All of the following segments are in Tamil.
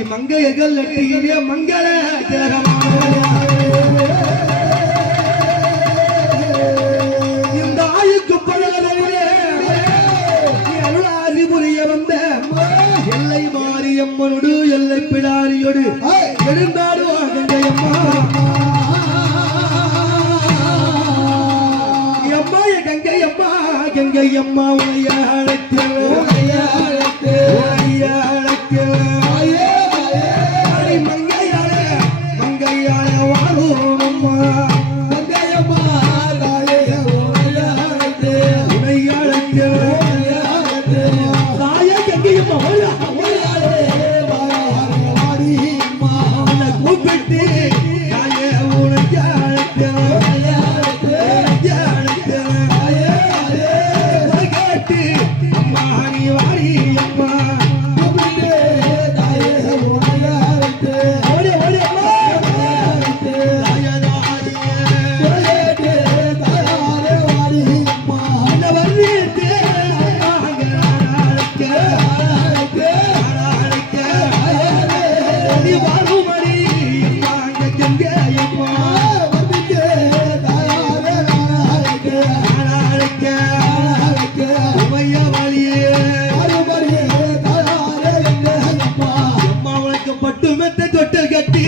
அடி மங்கையர்கள் நெட்டியிலே மங்கள திலகமாக இந்த ஆயுக்கு பழகவே. அருளாசி புரிய வந்த எல்லை மாரியம்மனோடு எல்லை பிடாரியோடு எழுந்தாடு கங்கையம்மா. அம்மா என் கங்கையம்மா கங்கையம்மா உனைய அழைத்தேன் உனைய அழைத்தேன் உனைய அழைத்தேன் பட்டு மெத்த தொட்டு கட்டி.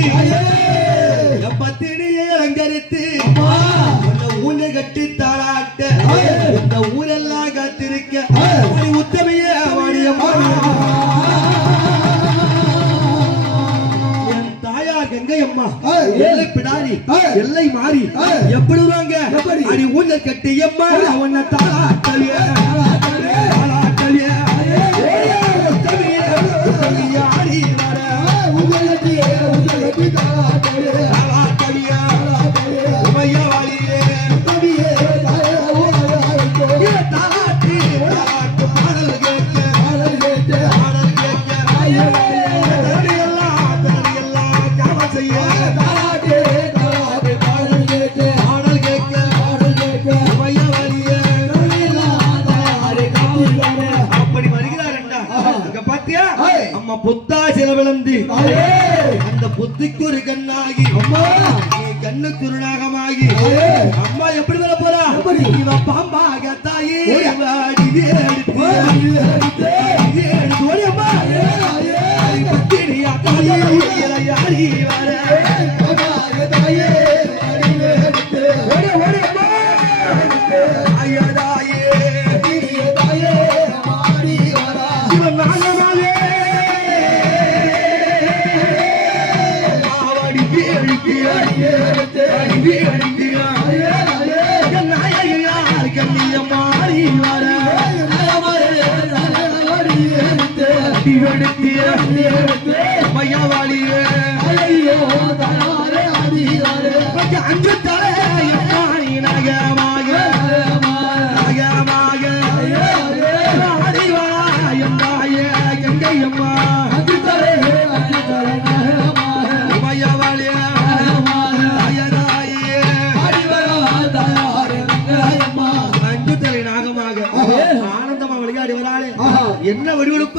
பத்தினியை அலங்கரித்து. ஊனை கட்டி தாளாட்ட. இந்த ஊரெல்லாம் காத்திருக்க. உத்தமைய கங்கை அம்மா. எல்லை பிடாரி. எல்லை மாறி. எப்படி வருவாங்க அடி ஊஞ்சல் கட்டி அம்மா தாளாட்டலிய தாளாட்டலிய அம்மா புத்தா சிலவிழந்து அந்த புத்திக்கு ஒரு கண்ணாகி அம்மா கண்ணு குருநாகமாகி அம்மா எப்படி வர போறா இவ பாம்பாக தாயி அம்மா இளையாடி வர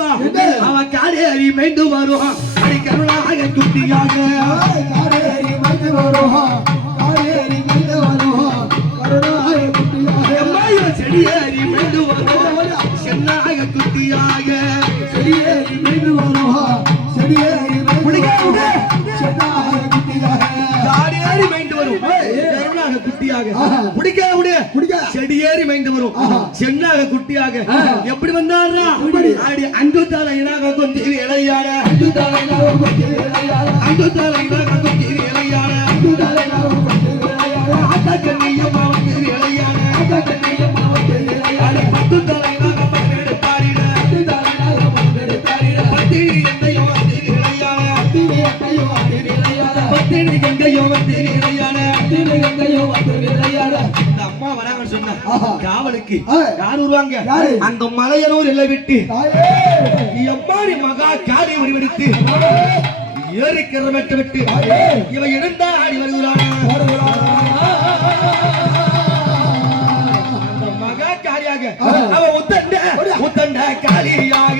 என்ன? வடிவெடுப்பா அவ காரேறி மைந்து வருவான். அடி கருணாக குட்டியாக. மைந்து வரும். கருணாக குட்டியாக. பிடிக்காத விடு செடியேறி மைந்து வரும். சென்னாக குட்டியாக. எப்படி வந்தாரா அஞ்சு தலை இனாக கொஞ்சம் இளையாட. அஞ்சு தலை இனாக கொஞ்சம் இளையாட. காவலுக்கு யார் வருவாங்க? அந்த மலையனூர் இல்லை விட்டு. எம்மாடி மகா காரி வடிவெடுத்து ஏறி கிரமட்டு விட்டு இவ எழுந்தா ஆடி வருகிறானா? அந்த மகா காரியாக அவ உத்தண்ட உத்தண்ட காலியாக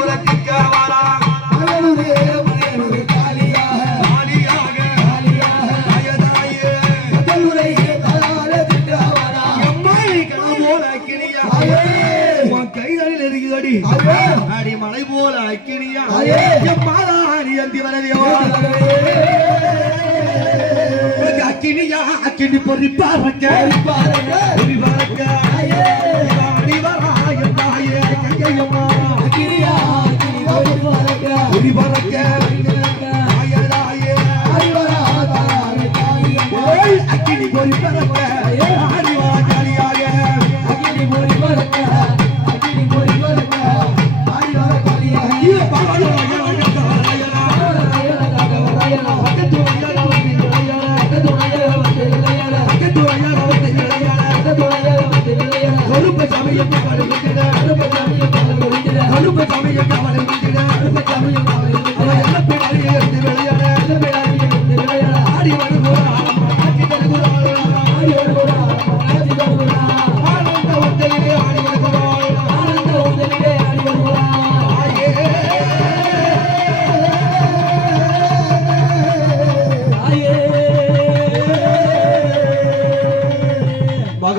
தாயார காளியாக ஓய் அக்கினி பொறி